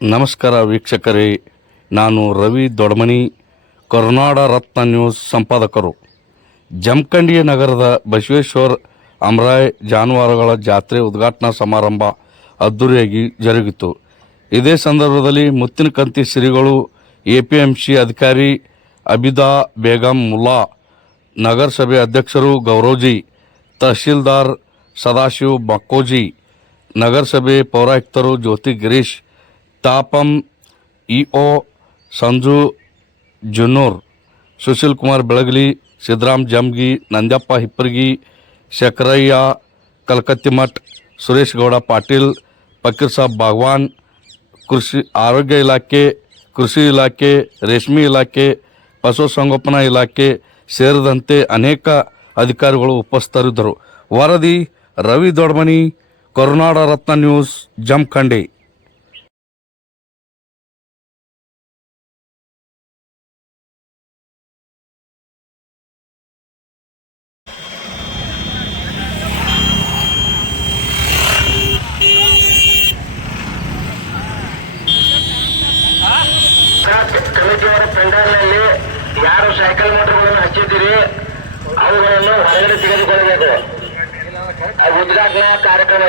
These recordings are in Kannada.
ನಮಸ್ಕಾರ ವೀಕ್ಷಕರೇ, ನಾನು ರವಿ ದೊಡಮನಿ ಕರುನಾಡ ರತ್ನ ನ್ಯೂಸ್ ಸಂಪಾದಕರು. ಜಮಖಂಡಿ ನಗರದ ಬಸವೇಶ್ವರ ಅಮರಾಯ್ ಜಾನುವಾರುಗಳ ಜಾತ್ರೆ ಉದ್ಘಾಟನಾ ಸಮಾರಂಭ ಅದ್ದೂರಿಯಾಗಿ ಜರುಗಿತು. ಇದೇ ಸಂದರ್ಭದಲ್ಲಿ ಮುತ್ತಿನಕಂತಿ ಶ್ರೀಗಳು ಎಪಿಎಂಸಿ ಅಧಿಕಾರಿ ಅಬಿದಾ ಬೇಗಂ ಮುಲ್ಲಾ, ನಗರಸಭೆ ಅಧ್ಯಕ್ಷರು ಗೌರವ್ಜಿ, ತಹಶೀಲ್ದಾರ್ ಸದಾಶಿವ್ ಬಕ್ಕೋಜಿ ನಗರಸಭೆ ಪೌರಾಯುಕ್ತರು ಜ್ಯೋತಿ ಗಿರೀಶ್, ತಾಪಂ ಇಒ ಸಂಜು ಜುನ್ನೂರ್ ಸುಶೀಲ್ ಕುಮಾರ್ ಬೆಳಗಲಿ, ಸಿದ್ದರಾಮ್ ಜಮ್ಗಿ, ನಂಜಪ್ಪ ಹಿಪ್ಪರ್ಗಿ ಶಕರಯ್ಯ ಕಲ್ಕತ್ತಿಮಠ್, ಸುರೇಶ್ ಗೌಡ ಪಾಟೀಲ್ ಫಕೀರ್ ಸಾಬ್ ಭಗವಾನ್ ಕೃಷಿ ಆರೋಗ್ಯ ಇಲಾಖೆ, ಕೃಷಿ ಇಲಾಖೆ, ರೇಷ್ಮೆ ಇಲಾಖೆ ಪಶುಸಂಗೋಪನಾ ಇಲಾಖೆ ಸೇರಿದಂತೆ ಅನೇಕ ಅಧಿಕಾರಿಗಳು ಉಪಸ್ಥಿತರಿದ್ದರು. ವರದಿ ರವಿ ದೊಡ್ಮನಿ, ಕರುನಾಡ ರತ್ನ ನ್ಯೂಸ್, ಜಮಖಂಡಿ. ಉದ್ಘಾಟನಾ ಕಾರ್ಯಕ್ರಮ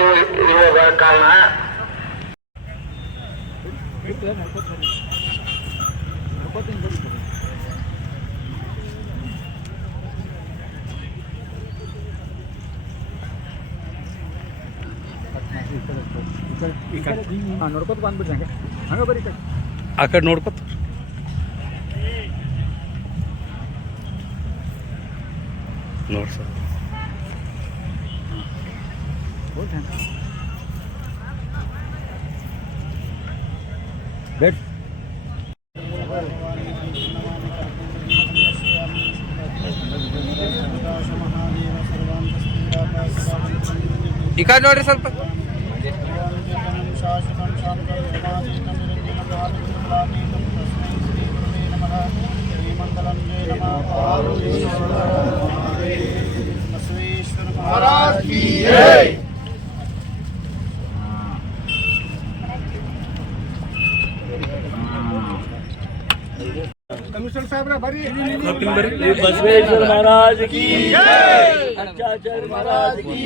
ಇರುವ ಕಾರಣ? ನೋಡ್ಕೊತ ಬಂದ್ಬಿಡ್ರಿ ಹಂಗೆ ಆ ಕಡೆ ನೋಡಿ ಸರ್ ಹೋಗಿ ಹಂಗೆ ಬೇಡ ಈ ಕಡೆ ನೋಡ್ರಿ ಸ್ವಲ್ಪ ಕಮಿಷನರ್ ಸಾಹೇಬ್ರ ಬರ್ರಿ ಬಸವೇಶ್ವರ ಮಹಾರಾಜ್ ಕಿ ಅಚ್ಚಾಚಾರ್ಯ ಮಹಾರಾಜ್ ಕಿ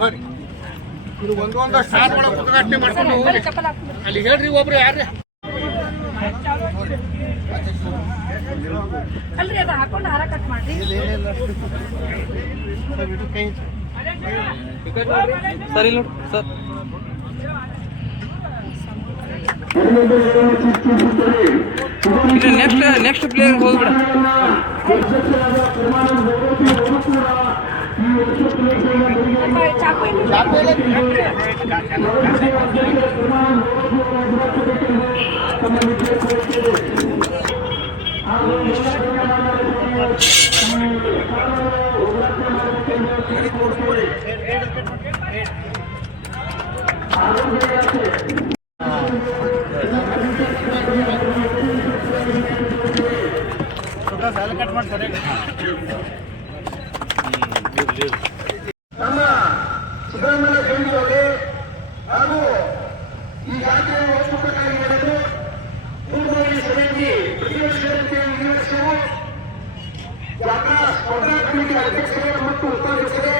ಬರ್ರಿ ಇದು ಒಂದು ಒಂದು ಸ್ಟಾರ್ಟ್ ಮಾಡೋ ಉದ್ಘಾಟನೆ ಮಾಡ್ಕೊಂಡು ಹೋಗ್ರಿ ಅಲ್ಲಿ ಹೇಳ್ರಿ ಒಬ್ರು ಯಾರ್ರಿ ಅಲ್ರಿ ಅದು ಹಾಕೊಂಡು ಹಾರ ಕಟ್ ಮಾಡ್ರಿ ಸರ್ ಇಲ್ಲಿ ನೋಡಿ ಸರ್ ನೆಕ್ಸ್ಟ್ ನೆಕ್ಸ್ಟ್ ಪ್ಲೇಯರ್ ಹೋಗ್ಬಿಡ ಚಾಕು ಏನು ನಮ್ಮ ಸಿದ್ದರಾಮಯ್ಯ ಜಯಂತಿಯವರೇ ಹಾಗೂ ಈ ಜಾತ್ರೆಯ ಒಪ್ಪುಕಾಗಿ ನಡೆದು ಮೂರುವರೆ ಸಮಿತಿ ಪ್ರತಿಪಕ್ಷ ಸಮಿತಿಯ ನಿರ್ವಹಿಸಲು ಜಾತ್ರಾ ಸ್ಪರ್ಧಾ ಕಮಿಟಿ ಅಧ್ಯಕ್ಷರೇ ಮತ್ತು ಉಪಾಧ್ಯಕ್ಷರೇ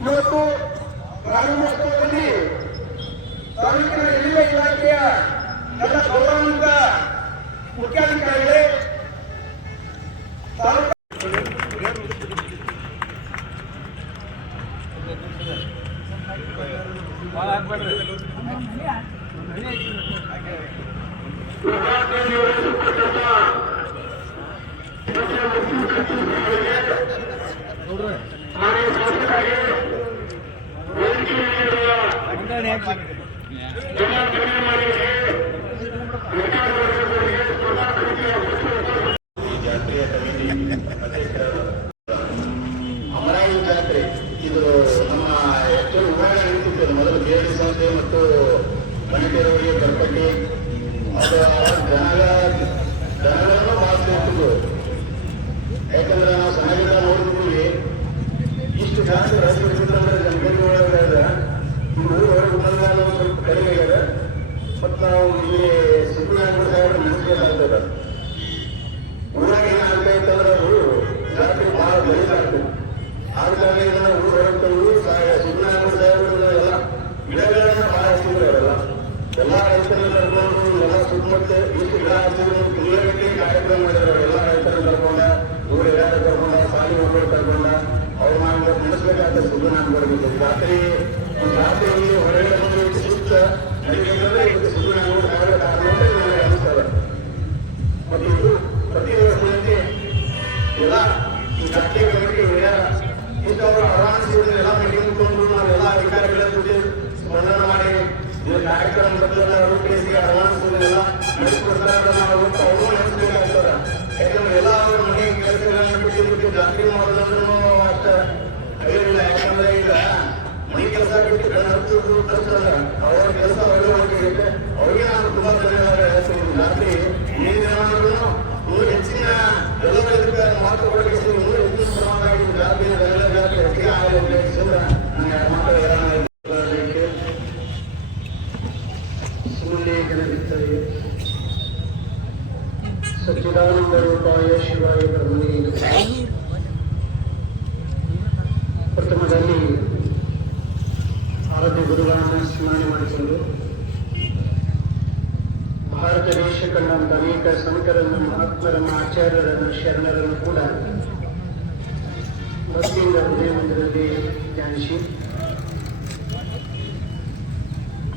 ಇವತ್ತು ಪ್ರಾರಂಭೋತ್ಸವದಲ್ಲಿ ತಾಲೂಕಿನ ಎಲ್ಲ ಇಲಾಖೆಯ ಎಲ್ಲ ಗೌರವಾನ್ವಿತ ಮುಖ್ಯಾಧಿಕಾರಿಗಳೇ ತಾಲೂಕು ಅಮರಾವತಿ ಕಡಿಮೆ ಇದೆ. ಮತ್ತು ನಾವು ಇಲ್ಲಿ ಸಿದ್ದರಾಮಯ್ಯ ಸಾಹೇಬರು ನಡೆಸಬೇಕಾಗ್ತದೆ lugar de los cuarteles. ಕೆಲಸ ಜಗದೀಶ ಕಂಡಂಥ ಅನೇಕ ಸಂತರನ್ನು ಮಹಾತ್ಮರನ್ನು, ಆಚಾರ್ಯರನ್ನು, ಶರಣರನ್ನು ಕೂಡ ಭಕ್ತಿಯಿಂದ ಹೃದಯ ಧ್ಯಾನಿಸಿ.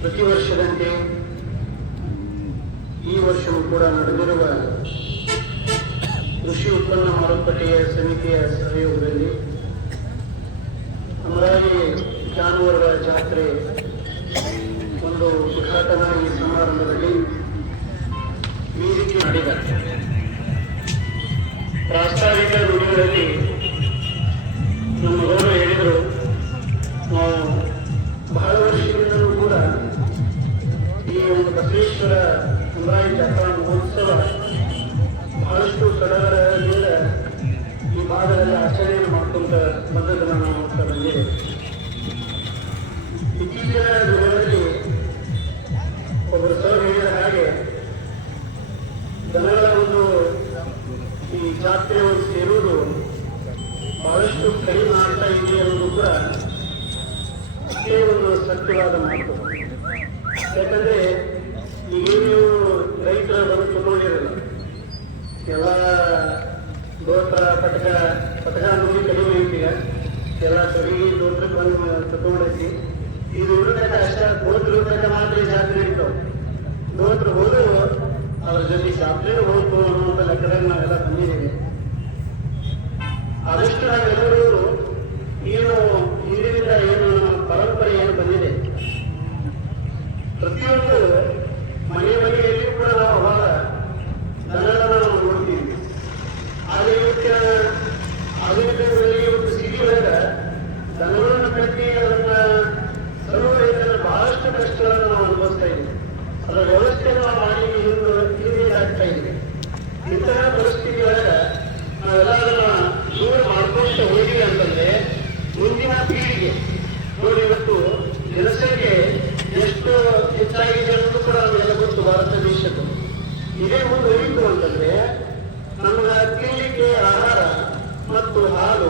ಪ್ರತಿ ವರ್ಷದಂತೆ ಈ ವರ್ಷವೂ ಕೂಡ ನಡೆದಿರುವ ಕೃಷಿ ಉತ್ಪನ್ನ ಮಾರುಕಟ್ಟೆಯ ಸಮಿತಿಯ ಸಹಯೋಗದಲ್ಲಿ ಅಮರಾವತಿ ಜಾನುವಾರುಗಳ ಜಾತ್ರೆ ಒಂದು ಉದ್ಘಾಟನಾ ಈ ಸಮಾರಂಭದಲ್ಲಿ ರೀತಿ ಮಾಡಿದ್ದಾರೆ ಪ್ರಾಸ್ತಾವಿಕ ನುಡಿಗಳಲ್ಲಿ ನಮ್ಮ ಗೌರವ ಹೇಳಿದರು ನಾವು ಬಹಳ ವರ್ಷಗಳಿಂದಲೂ ಕೂಡ ಈ ಒಂದು ಬಸವೇಶ್ವರ ಮಾಡ್ತಾ ಇದೆ ಅನ್ನೋದು ಕೂಡ ಕೇವಲ ಸತ್ಯವಾದ ಮಾತು. ಯಾಕಂದ್ರೆ ಈಗೇನು ರೈತರ ಬಂದು ತಗೊಂಡಿರಲ್ಲ ಎಲ್ಲ ಗೋತ್ರ ಪಟಕ ಪಟಕ ನೋಡಿ ಕಡಿಮೆ ಈಗ ಎಲ್ಲ ಸರಿ ದೋತ್ರ ಬಂದು ತಗೊಂಡೈತಿ ಇದು ಉಳಿದ ಅಷ್ಟ, ಗೋತ್ರ ಉಳಿದಾಗ ಮಾತ್ರ ಜಾತ್ರೆ ಇತ್ತು ಗೋತ್ರ ಹೋದ್ರು ಅದ್ರ ಜೊತೆ ಜಾತ್ರೆ ಹೋಗ್ಬೋದು ಅಂತ ಲೆಕ್ಕದಲ್ಲಿ ನಾವೆಲ್ಲ ಬಂದಿದ್ದೀವಿ ಆದಷ್ಟು ನಾವೆಲ್ಲರೂ ಪ್ರತಿಯೊಂದು ಇದೇ ಒಂದು ಹೇಳಿದ್ರು ಅಂತಂದ್ರೆ ನಮಗ ತಿನ್ನಲಿಕ್ಕೆ ಆಹಾರ ಮತ್ತು ಹಾಲು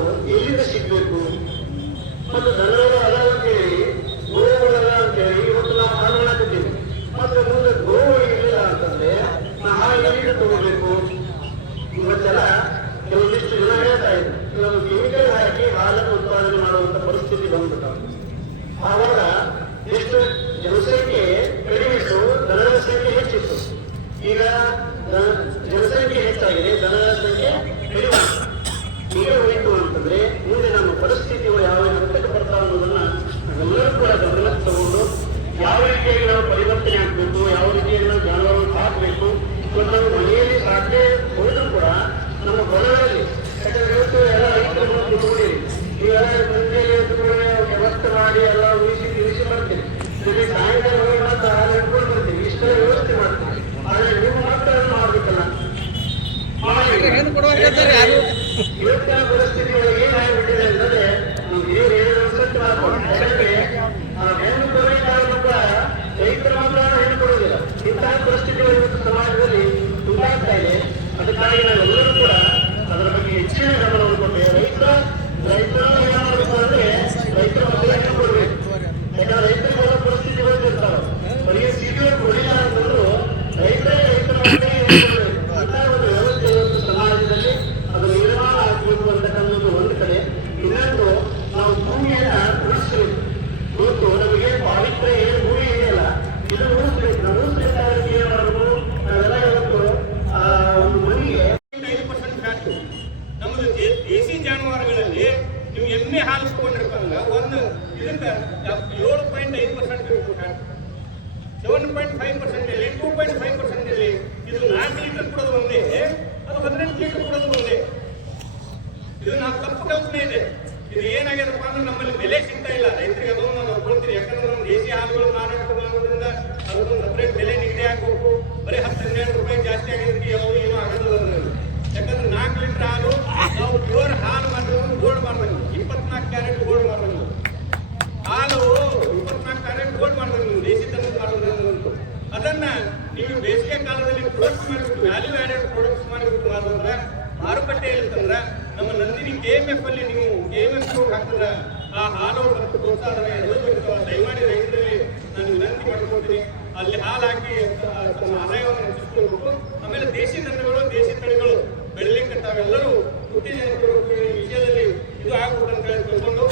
ತಿಳ್ಕೊಂಡು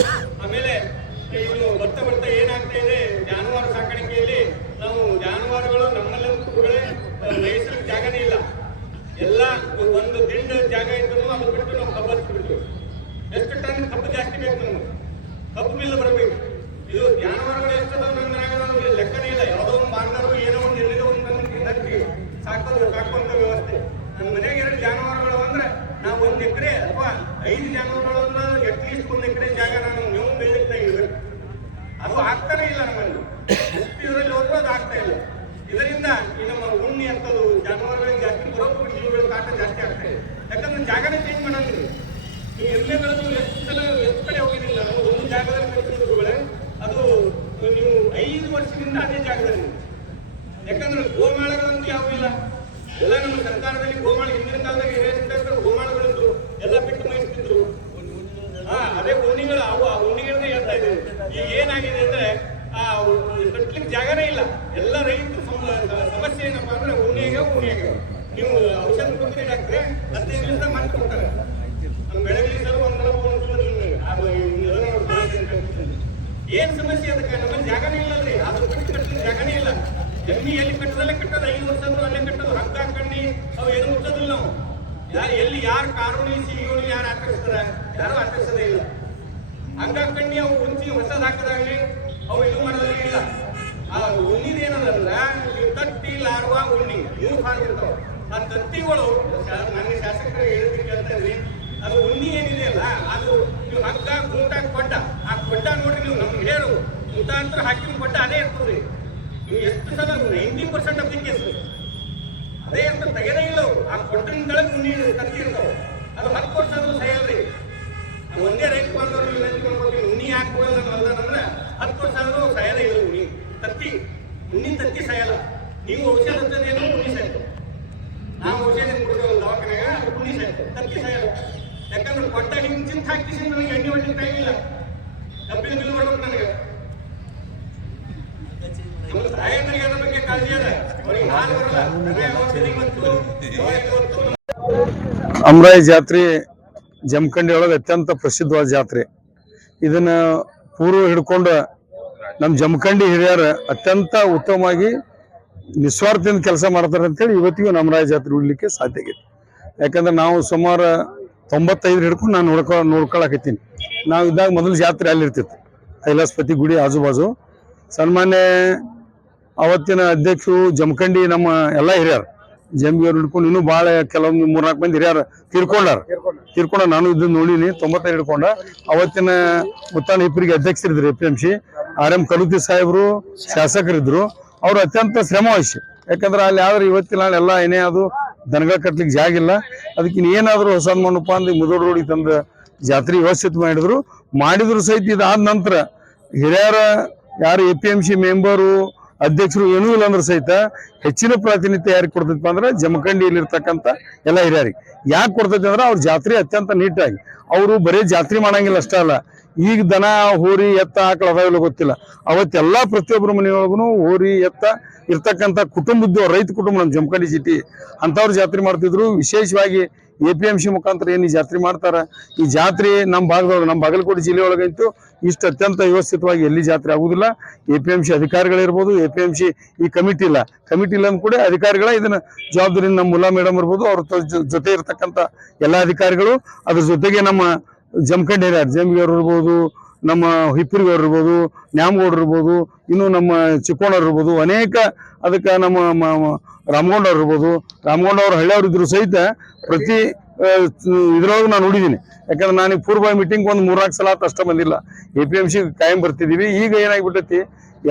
ಆಮೇಲೆ ಇನ್ನು ಬರ್ತಾ ಬರ್ತಾ ಏನಾಗ್ತಾ ಇದೆ, ಜಾನುವಾರು ಸಾಕಾಣಿಕೆಯಲ್ಲಿ ನಾವು ಜಾನುವಾರುಗಳು ನಮ್ಮಲ್ಲಂತೂ ಕೂಡ ನೈಸರ್ಗಿಕ ಜಾಗನೇ ಇಲ್ಲ. ಎಲ್ಲ ಒಂದು ದಿಂಡ ಜಾಗ ಇದ್ರು ಅದು ಬಿಟ್ಟು ನಾವು ಕಬ್ಬು ಹಚ್ಚಿಬಿಡ್ತೀವಿ. ಎಷ್ಟು ಟನ್ ಕಬ್ಬು ಜಾಸ್ತಿ ಬೇಕು ನಮಗೆ? ಕಬ್ಬು ಮಿಲ್ ಬರಬೇಕು. ಇದು ಜಾನುವಾರುಗಳು ಎಷ್ಟದ ನಮ್ಗೆ ಲೆಕ್ಕನೇ ಇಲ್ಲ. ಯಾವುದೋ ಒಂದು ಮಾರ್ನಾರು ಏನೋ ಒಂದು ಎಲ್ಲಿರೋ ಒಂದು ನನ್ಗೆ ಸಾಕೋದು, ಸಾಕುವಂತ ವ್ಯವಸ್ಥೆ. ನನ್ನ ಮನೆಯಾಗ ಎರಡು ಜಾನುವಾರುಗಳು ಅಂದ್ರೆ ನಾವು ಒಂದು ಎಕರೆ ಅಥವಾ ಐದು ಜಾನುವಾರುಗಳು ಅಂದ್ರೆ ಅಟ್ಲೀಸ್ಟ್ ಒಂದು ಎಕರೆ ಜಾಗ ನಾನು ಮೇವು ಬೆಳೀತಾ ಇರಬೇಕು ಅದು ಆಗ್ತಾನೆ ಇಲ್ಲ ನಮ್ಮಲ್ಲಿ ಇದರಲ್ಲಿ ಹೋದ್ರೂ ಅದು ಆಗ್ತಾ ಇಲ್ಲ. ಇದರಿಂದ ಈ ನಮ್ಮ ಉಣ್ಣಿ ಅಂತದ್ದು ಜಾನುವಾರುಗಳಿಗೆ ಜಾಸ್ತಿ ಬರೋದು ಜೀವಗಳ ಕಾಟ ಜಾಸ್ತಿ ಆಗ್ತಾ ಇದೆ. ಯಾಕಂದ್ರೆ ಜಾಗನೇ ಚೇಂಜ್ ಮಾಡಂಗಿಲ್ಲ. ನೀವು ಎಷ್ಟು ಸಲ ಎಷ್ಟು ಹೋಗಿದ್ದಿಲ್ಲ? ನಾವು ಒಂದು ಜಾಗದಲ್ಲಿ ಕಲ್ತಿರೋದುಗಳೇ ಅದು ನೀವು ಐದು ವರ್ಷದಿಂದ ಅದೇ ಜಾಗದಲ್ಲಿ. ಯಾಕಂದ್ರೆ ಗೋಮಾಳಗಳಂತೂ ಯಾವ ಇಲ್ಲ. ಎಲ್ಲ ನಮ್ಮ ಸರ್ಕಾರದಲ್ಲಿ ಗೋಮಾಳ ಹಿಂದಿನ ಕಾಲದಲ್ಲಿ ಏನಿರ್ತಾರೆ ಗೋಮಾಳಗಳಿದ್ರು ಎಲ್ಲ ಬಿಟ್ಟು ಮೈಸ್ತಿದ್ರು ಹಾ, ಅದೇ ಉಣ್ಣಿಗಳು ಅವು, ಆ ಉಣ್ಣಿಗಳನ್ನೇ ಹೇಳ್ತಾ ಇದ್ದೀವಿ ಈಗ ಏನಾಗಿದೆ? ಜಾಗನೇ ಇಲ್ಲ. ಎಲ್ಲ ರೈತರ ಸಮ- ಸಮಸ್ಯೆ ಏನಪ್ಪ ಅಂದ್ರೆ ಉಣ್ಣೆಗೆ ಉಣ್ಣೆಗೆ ನೀವು ಔಷಧ ಕೊಡ್ತೀರಿ ಡಾಕ್ಟ್ರೆ, ಹದಿನೈದು ದಿವಸ ಮತ್ತೆ ಕೊಡ್ತಾರೆ. ನಮ್ಮ ಬೆಳಗ್ಗೆ ಏನ್ ಸಮಸ್ಯೆ ಅದಕ್ಕೆ? ನಮ್ಮಲ್ಲಿ ಜಾಗನೇ ಇಲ್ಲಲ್ರಿ. ಅದು ಕಟ್ಟಿದ ಜಾಗನೇ ಇಲ್ಲ. ಜಮೀನಿ ಎಲ್ಲಿ ಕಟ್ಟದಲ್ಲೇ ಕಟ್ಟದ. ಐದು ವರ್ಷ ಅಂದ್ರೂ ಅಲ್ಲೇ ಕಟ್ಟದು. ಹಗ್ಗ ಕಣ್ಣಿ, ಅವು ಏನು ಮುಟ್ಟೋದಿಲ್ಲ ನಾವು. ಯಾರು ಎಲ್ಲಿ ಯಾರು ಕಾರುಣಿ ಸಿಹಿಗಳು ಯಾರು ಆಚರಿಸ್ತಾರೆ? ಯಾರು ಆಚರಿಸೋದೇ ಇಲ್ಲ. ಹಂಗ ಕಣ್ಣಿ ಅವು ಉಂಚಿ ಹೊಸದು ಹಾಕದಾಗ್ಲಿ ಅವು ಇದು ಮಾಡೋದಾಗ್ಲಿ ಇಲ್ಲ. ಆ ಉಣ್ಣಿದ ಏನದಲ್ಲ ಇವು ತಟ್ಟಿ, ಲಾರ್ವಾ, ಉಣ್ಣಿ ಇವು ಫಾರ್ಮ್ ಇರ್ತಾವ. ಆ ತತ್ತಿಗಳು ನನ್ನ ಶಾಸಕರು ಹೇಳಿದ್ರೆ ಕೇಳ್ತಾ ಇದ್ರಿ ಅದು ಉಣ್ಣಿ ಏನಿದೆ ಅಲ್ಲ, ಅದು ನೀವು ಹಗ್ಗ ಗುಂಟ ಕೊಟ್ಟ ಆ ಕೊಡ್ಡ ನೋಡ್ರಿ ನೀವು, ನಮ್ಗೆ ಹೇಳು ಮುಖಾಂತರ ಹಾಕಿನ ಕೊಡ್ಡ ಅದೇ ಇರ್ತದೆ ನೀವು ಎಷ್ಟು ಸಲ ನೈಂಟಿ ಪರ್ಸೆಂಟ್ ಆಫ್ ದಿ ಅದೇ ಅಂತ ತೆಗೆದೇ ಇಲ್ಲ ಆ ಕೊಟ್ಟಿನ ಕೆಳಗೆ ಉಣ್ಣಿ ತತ್ತಿ ಇರ್ತಾವೆ. ಅದು ಹತ್ತು ವರ್ಷ ಆದ್ರೂ ಸಹಿಲ್ರಿ ನಾವು ಒಂದೇ ರೈತ ಬಂದವರು ವಿನಂತಿ ಮಾಡ್ಕೊತೀವಿ ಉಣ್ಣಿ ಯಾಕೆ ಕೊಡಲ್ಲ ಅನ್ನೋದು ಅಂದ್ರೆ ಹತ್ತು ವರ್ಷ ಆದ್ರೂ ಸಯದೇ ಇಲ್ಲ ಉಣ್ಣಿ ತತ್ತಿ ಉಣ್ಣಿ ತತ್ತಿ ಸಯಲ್ಲ ನೀವು ಔಷಧ ಹಚ್ಚೋದೇನು ಉಣ್ಣಿ ಸಾಯ್ತು ನಾವು ಔಷಧ ಕೊಡ್ತೇವೆ ಒಂದು ದವಾಖಾನೆಗೆ ಅದು ಉಣ್ಣಿ ಸಾಯ್ತು ತತ್ತಿ ಸಯಲ್ಲ ಯಾಕಂದ್ರೆ ಕೊಟ್ಟ ಹಿಂಗೆ ಚಿಂತ ಹಾಕಿಸಿ ನನಗೆ ಎಣ್ಣೆ ಹೊಟ್ಟಿನ ಟೈಮ್ ಇಲ್ಲ ಕಬ್ಬಿನ ಬಿಲ್ ಮಾಡ್ಬೇಕು ನನಗೆ ನಮ್ಮ ತಾಯಂದ್ರಿಗೆ ಅದ್ರ ಬಗ್ಗೆ ಕಾಳಜಿ ಅದ ಅವ್ರಿಗೆ ಹಾಲು ಬರಲ್ಲ ಅದೇ ಔಷಧಿ ಮತ್ತು ದವಾಖಾನೆ ಮತ್ತು ಅಮರಾಯಿ ಜಾತ್ರೆ ಜಮಖಂಡಿ ಒಳಗೆ ಅತ್ಯಂತ ಪ್ರಸಿದ್ಧವಾದ ಜಾತ್ರೆ. ಇದನ್ನ ಪೂರ್ವ ಹಿಡ್ಕೊಂಡು ನಮ್ಮ ಜಮಖಂಡಿ ಹಿರಿಯರು ಅತ್ಯಂತ ಉತ್ತಮವಾಗಿ ನಿಸ್ವಾರ್ಥದಿಂದ ಕೆಲಸ ಮಾಡ್ತಾರೆ ಅಂತೇಳಿ ಇವತ್ತಿಗೂ ನಮ್ಮ ರಾಯ ಜಾತ್ರೆ ಉಡ್ಲಿಕ್ಕೆ ಸಾಧ್ಯ ಆಗೈತಿ. ಯಾಕಂದ್ರೆ ನಾವು ಸುಮಾರು ತೊಂಬತ್ತೈದು ಹಿಡ್ಕೊಂಡು ನಾನು ನೋಡ್ಕೊ, ನೋಡ್ಕೊಳಕತ್ತೀನಿ. ನಾವು ಇದ್ದಾಗ ಮೊದಲು ಜಾತ್ರೆ ಅಲ್ಲಿ ಇರ್ತಿತ್ತು ಕೈಲಾಸಪತಿ ಗುಡಿ ಆಜು ಬಾಜು ಸನ್ಮಾನ್ಯ ಅವತ್ತಿನ ಅಧ್ಯಕ್ಷರು ಜಮಖಂಡಿ ನಮ್ಮ ಎಲ್ಲ ಹಿರಿಯರು. ಜಂಬಿಯವ್ರು ಹಿಡ್ಕೊಂಡು ಇನ್ನೂ ಭಾಳ ಕೆಲವೊಂದು ಮೂರ್ನಾಲ್ಕು ಮಂದಿ ಹಿರಿಯರು ತೀರ್ಕೊಂಡಾರ. ತೀರ್ಕೊಂಡ ನಾನು ಇದನ್ನ ನೋಡಿನಿ ತೊಂಬತ್ತೈದು ಹಿಡ್ಕೊಂಡ. ಅವತ್ತಿನ ಮುತ್ತಾನ ಇಬ್ಬರಿಗೆ ಅಧ್ಯಕ್ಷರಿದ್ರು A P M C R M Kaluti ಸಾಹೇಬರು, ಶಾಸಕರಿದ್ರು. ಅವರು ಅತ್ಯಂತ ಶ್ರಮ ವಹಿಸಿ ಯಾಕಂದ್ರೆ ಅಲ್ಲಿ ಆದ್ರೆ ಇವತ್ತಿನ ನಾಳೆ ಎಲ್ಲ ಏನೇ ಅದು ದನಗಳ ಕಟ್ಲಿಕ್ಕೆ ಜಾಗ ಇಲ್ಲ. ಅದಕ್ಕೆ ಏನಾದರೂ ಹೊಸ ಮಣ್ಣಪ್ಪ ಅಂದ್ರೆ ಮುದೋಡ್ ರೋಡಿಗೆ ತಂದು ಜಾತ್ರೆ ವ್ಯವಸ್ಥಿತ ಮಾಡಿದ್ರು. ಮಾಡಿದ್ರು ಸಹಿತ ಇದಾದ ನಂತರ ಹಿರಿಯರ ಯಾರು A P M C member ಅಧ್ಯಕ್ಷರು ಏನೂ ಇಲ್ಲ ಅಂದ್ರೆ ಸಹಿತ ಹೆಚ್ಚಿನ ಪ್ರಾತಿನಿಧ್ಯ ಯಾರಿಗೆ ಕೊಡ್ತೈತಪ್ಪ ಅಂದ್ರೆ ಜಮಖಂಡಿಯಲ್ಲಿರ್ತಕ್ಕಂಥ ಎಲ್ಲ ಹಿರಿಯರಿಗೆ. ಯಾಕೆ ಕೊಡ್ತೈತೆ ಅಂದ್ರೆ ಅವ್ರ ಜಾತ್ರೆ ಅತ್ಯಂತ ನೀಟಾಗಿ. ಅವರು ಬರೀ ಜಾತ್ರೆ ಮಾಡಂಗಿಲ್ಲ ಅಷ್ಟೇ ಅಲ್ಲ. ಈಗ ದನ, ಹೋರಿ, ಎತ್ತ ಆಕಳ ಅದಾವಿಲ್ಲ ಗೊತ್ತಿಲ್ಲ. ಅವತ್ತೆಲ್ಲ ಪ್ರತಿಯೊಬ್ಬರ ಮನೆಯೊಳಗೂ ಹೋರಿ, ಎತ್ತ ಇರ್ತಕ್ಕಂಥ ಕುಟುಂಬದ್ದು ರೈತ ಕುಟುಂಬ ನಮ್ಮ ಜಮಖಂಡಿ ಸಿಟಿ ಅಂಥವ್ರು ಜಾತ್ರೆ ಮಾಡ್ತಿದ್ರು. ವಿಶೇಷವಾಗಿ ಎ ಪಿ ಎಂ ಸಿ ಮುಖಾಂತರ ಏನು ಈ ಜಾತ್ರೆ ಮಾಡ್ತಾರೆ? ಈ ಜಾತ್ರೆ ನಮ್ಮ ಭಾಗದೊಳಗೆ ನಮ್ಮ ಬಾಗಲಕೋಟೆ ಜಿಲ್ಲೆಯೊಳಗಂತೂ ಇಷ್ಟು ಅತ್ಯಂತ ವ್ಯವಸ್ಥಿತವಾಗಿ ಎಲ್ಲಿ ಜಾತ್ರೆ ಆಗುದಿಲ್ಲ. ಎ ಪಿ ಎಂ ಸಿ ಅಧಿಕಾರಿಗಳಿರ್ಬೋದು ಎ ಪಿ ಎಂ ಸಿ ಈ ಕಮಿಟಿ ಇಲ್ಲ. ಕಮಿಟಿ ಇಲ್ಲ ಕೂಡ ಅಧಿಕಾರಿಗಳ ಇದನ್ನ ಜವಾಬ್ದಾರಿ ನಮ್ಮ ಮುಲಾ ಮೇಡಮ್ ಇರ್ಬೋದು, ಅವ್ರ ಜೊತೆ ಇರ್ತಕ್ಕಂಥ ಎಲ್ಲ ಅಧಿಕಾರಿಗಳು. ಅದ್ರ ಜೊತೆಗೆ ನಮ್ಮ ಜಮಖಂಡಿ ಹಿರಿಯರು ಜಂಬಿಗವ್ರು ಇರ್ಬೋದು ನಮ್ಮ ಹಿಪ್ಪರಿಗವ್ರು ಇರ್ಬೋದು, ನ್ಯಾಮಗೌಡ್ರು ಇರ್ಬೋದು, ಇನ್ನು ನಮ್ಮ ಚಿಕ್ಕೋಣರ್ ಇರ್ಬೋದು, ಅನೇಕ ಅದಕ್ಕೆ ನಮ್ಮ ರಾಮಗೊಂಡವ್ರು ಇರ್ಬೋದು. ರಾಮಗೊಂಡವ್ರು ಹಳ್ಳಿಯವ್ರು ಇದ್ರು ಸಹಿತ ಪ್ರತಿ ಇದ್ರೊಳಗೆ ನಾನು ನೋಡಿದ್ದೀನಿ ಯಾಕಂದ್ರೆ ನಾನು ಪೂರ್ವ ಮೀಟಿಂಗ್ ಒಂದು ಮೂರ್ನಾಲ್ಕು ಸಲ ಅಷ್ಟು ಬಂದಿಲ್ಲ. ಎ ಪಿ ಎಂ ಸಿ ಕಾಯಂ ಬರ್ತಿದ್ದೀವಿ ಈಗ ಏನಾಗ್ಬಿಟ್ಟೈತಿ,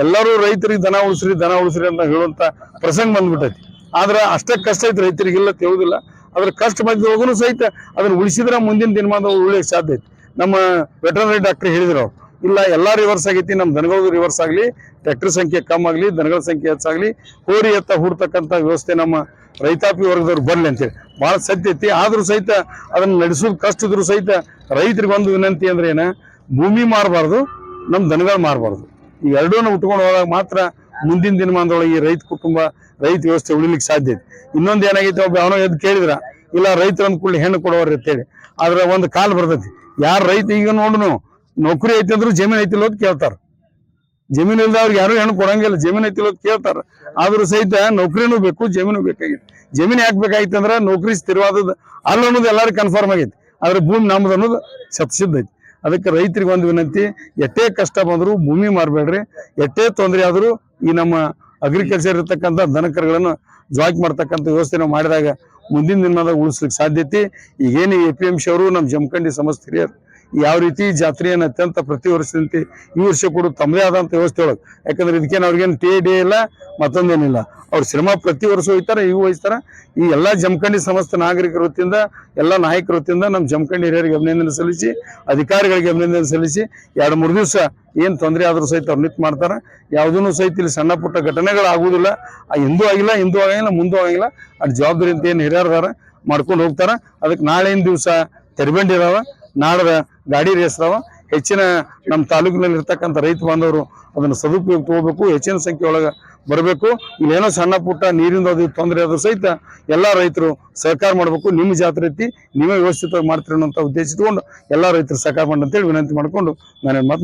ಎಲ್ಲರೂ ರೈತರಿಗೆ ದನ ಉಳಿಸ್ರಿ ದನ ಉಳಿಸ್ರಿ ಅಂತ ಹೇಳುವಂಥ ಪ್ರಸಂಗ ಬಂದ್ಬಿಟ್ಟೈತಿ. ಆದ್ರೆ ಅಷ್ಟೇ ಕಷ್ಟ ಐತೆ ರೈತರಿಗೆ ಇಲ್ಲ ತಿಳಿದಿಲ್ಲ. ಅದ್ರ ಕಷ್ಟ ಬಂದಿರೋಗೂ ಸಹಿತ ಅದನ್ನ ಉಳಿಸಿದ್ರೆ ಮುಂದಿನ ದಿನಮಾನ ಉಳಿಯಕ್ಕೆ ಸಾಧ್ಯ ಐತಿ. ನಮ್ಮ ವೆಟರ್ನರಿ ಡಾಕ್ಟರ್ ಹೇಳಿದ್ರು. ಇಲ್ಲ, ಎಲ್ಲ ರಿವರ್ಸ್ ಆಗೈತಿ ನಮ್ಮ ದನಗಳಿಗೂ ರಿವರ್ಸ್ ಆಗಲಿ ಟ್ರ್ಯಾಕ್ಟರ್ ಸಂಖ್ಯೆ ಕಮ್ಮಿ ಆಗಲಿ, ದನಗಳ ಸಂಖ್ಯೆ ಹೆಚ್ಚಾಗಲಿ ಹೋರಿ ಎತ್ತ ಹೂಡ್ತಕ್ಕಂಥ ವ್ಯವಸ್ಥೆ ನಮ್ಮ ರೈತಾಪಿ ವರ್ಗದವ್ರು ಬರಲಿ ಅಂತೇಳಿ. ಭಾಳ ಸತ್ಯ ಐತಿ. ಆದರೂ ಸಹಿತ ಅದನ್ನು ನಡೆಸೋದು ಕಷ್ಟ ಇದ್ರು ಸಹಿತ ರೈತರಿಗೆ ಒಂದು ವಿನಂತಿ ಅಂದ್ರೆ ಏನ? ಭೂಮಿ ಮಾರಬಾರ್ದು ನಮ್ಮ ದನಗಳು ಮಾರಬಾರ್ದು. ಈ ಎರಡೂ ಉಟ್ಕೊಂಡು ಹೋದಾಗ ಮಾತ್ರ ಮುಂದಿನ ದಿನಮಾನದೊಳಗೆ ಈ ರೈತ ಕುಟುಂಬ, ರೈತ ವ್ಯವಸ್ಥೆ ಉಳಿಲಿಕ್ಕೆ ಸಾಧ್ಯ ಐತಿ. ಇನ್ನೊಂದು ಏನಾಗೈತೆ, ಒಬ್ಬ ಅವನೋ ಎದ್ದು ಕೇಳಿದ್ರ, ಇಲ್ಲ ರೈತರು ಅಂದ್ಕೊಳ್ಳಿ ಹೆಣ್ಣು ಕೊಡೋರು ಅಂತೇಳಿ. ಆದ್ರೆ ಒಂದು ಕಾಲ್ ಬರ್ತೈತಿ. ಯಾರು ರೈತ ಈಗ ನೋಡ್ನು? ನೌಕರಿ ಐತಿ ಅಂದ್ರೆ ಜಮೀನ್ ಐತಿಲ್ಲ ಅಂತ ಕೇಳ್ತಾರ. ಜಮೀನು ಇಲ್ದ ಅವ್ರಿಗೆ ಯಾರು ಹೆಣ್ಣು ಕೊಡಂಗಿಲ್ಲ, ಜಮೀನ್ ಐತಿಲ್ಲ ಅಂತ ಕೇಳ್ತಾರ. ಆದ್ರೂ ಸಹಿತ ನೌಕರಿನೂ ಬೇಕು, ಜಮೀನು ಬೇಕಾಗಿತ್ತು. ಜಮೀನು ಯಾಕೆ ಬೇಕಾಗಿತ್ತು ಅಂದ್ರೆ ನೌಕರಿ ಸ್ಥಿರವಾದದ್ದು, ಅಲ್ಲ ಅನ್ನೋದು ಎಲ್ಲರಿಗೂ ಕನ್ಫರ್ಮ್ ಆಗೈತಿ. ಆದ್ರೆ ಭೂಮಿ ನಮ್ದು ಅನ್ನೋದು ಶತಸಿದ್ಧ ಐತಿ. ಅದಕ್ಕೆ ರೈತರಿಗೆ ಒಂದು ವಿನಂತಿ, ಎಷ್ಟೇ ಕಷ್ಟ ಬಂದರೂ ಭೂಮಿ ಮಾರಬೇಡ್ರಿ. ಎಷ್ಟೇ ತೊಂದರೆ ಆದರೂ ಈ ನಮ್ಮ ಅಗ್ರಿಕಲ್ಚರ್ ಇರ್ತಕ್ಕಂಥ ದನಕರುಗಳನ್ನು ಜಾಕ್ ಮಾಡ್ತಕ್ಕಂಥ ವ್ಯವಸ್ಥೆ ನಾವು ಮಾಡಿದಾಗ ಮುಂದಿನ ದಿನದಾಗ ಉಳಿಸ್ಲಿಕ್ಕೆ ಸಾಧ್ಯತೆ. ಈಗೇನು ಎ ಪಿ ಎಂ ಅವರು ನಮ್ಮ ಜಮಖಂಡಿ ಸಮಸ್ತ ಹಿರಿಯರು. ಯಾವ ರೀತಿ ಜಾತ್ರೆಯನ್ನು ಅತ್ಯಂತ ಪ್ರತಿ ವರ್ಷದಂತೆ ಈ ವರ್ಷ ಕೂಡ ತಮ್ಮದೇ ಆದಂಥ ವ್ಯವಸ್ಥೆ ಒಳಗೆ. ಯಾಕಂದ್ರೆ ಇದಕ್ಕೇನು ಅವ್ರಿಗೇನು ಟೇ ಡೇ ಇಲ್ಲ, ಮತ್ತೊಂದೇನಿಲ್ಲ. ಅವ್ರ ಶ್ರಮ ಪ್ರತಿ ವರ್ಷ ಹೋಯ್ತಾರೆ ಇವು ವಹಿಸ್ತಾರೆ. ಈ ಎಲ್ಲ ಜಮಖಂಡಿ ಸಮಸ್ತ ನಾಗರಿಕರ ವತಿಯಿಂದ, ಎಲ್ಲ ನಾಯಕರ ವತಿಯಿಂದ ನಮ್ಮ ಜಮಖಂಡಿ ಹಿರಿಯರಿಗೆ ಅಭಿನಂದನೆ ಸಲ್ಲಿಸಿ, ಅಧಿಕಾರಿಗಳಿಗೆ ಅಭಿನಂದನೆ ಸಲ್ಲಿಸಿ, ಎರಡು ಮೂರು ದಿವಸ ಏನು ತೊಂದರೆ ಆದರೂ ಸಹಿತ ಅವ್ರು ನಿಂತು ಮಾಡ್ತಾರೆ. ಯಾವುದೂ ಸಹಿತ ಇಲ್ಲಿ ಸಣ್ಣ ಪುಟ್ಟ ಘಟನೆಗಳು ಆಗುವುದಿಲ್ಲ ಆ ಹಿಂದೂ ಆಗಿಲ್ಲ ಹಿಂದೂ ಆಗಿಲ್ಲ, ಮುಂದೂ ಆಗಿಲ್ಲ. ಅದು ಜವಾಬ್ದಾರಿ ಅಂತ ಏನು ಹಿರಿಯರ್ದಾರ ಮಾಡ್ಕೊಂಡು ಹೋಗ್ತಾರೆ. ಅದಕ್ಕೆ ನಾಳೆಯಿಂದ ದಿವಸ ತೆರಬಂಡಿ ಇದಾವ ನಾಡದ ಗಾಡಿ ರೇಸ್ ಅದಾವ. ಹೆಚ್ಚಿನ ನಮ್ಮ ತಾಲೂಕಿನಲ್ಲಿ ಇರ್ತಕ್ಕಂಥ ರೈತ ಬಾಂಧವರು ಅದನ್ನು ಸದುಪಯೋಗ ತಗೋಬೇಕು, ಹೆಚ್ಚಿನ ಸಂಖ್ಯೆ ಒಳಗೆ ಬರಬೇಕು. ಇಲ್ಲೇನೋ ಸಣ್ಣ ಪುಟ್ಟ ನೀರಿಂದ ಅದು ತೊಂದರೆ ಆದ್ರೂ ಸಹಿತ ಎಲ್ಲ ರೈತರು ಸಹಕಾರ ಮಾಡಬೇಕು. ನಿಮ್ಮ ಜಾತ್ರೆ ಐತಿ, ನೀವೇ ವ್ಯವಸ್ಥಿತವಾಗಿ ಮಾಡ್ತೀರಿ ಅನ್ನೋಂಥ ಉದ್ದೇಶ ಇಟ್ಕೊಂಡು ಎಲ್ಲ ರೈತರು ಸಹಕಾರ ಮಾಡಿ ಅಂತೇಳಿ ವಿನಂತಿ ಮಾಡ್ಕೊಂಡು ನಾನು ಮಾತು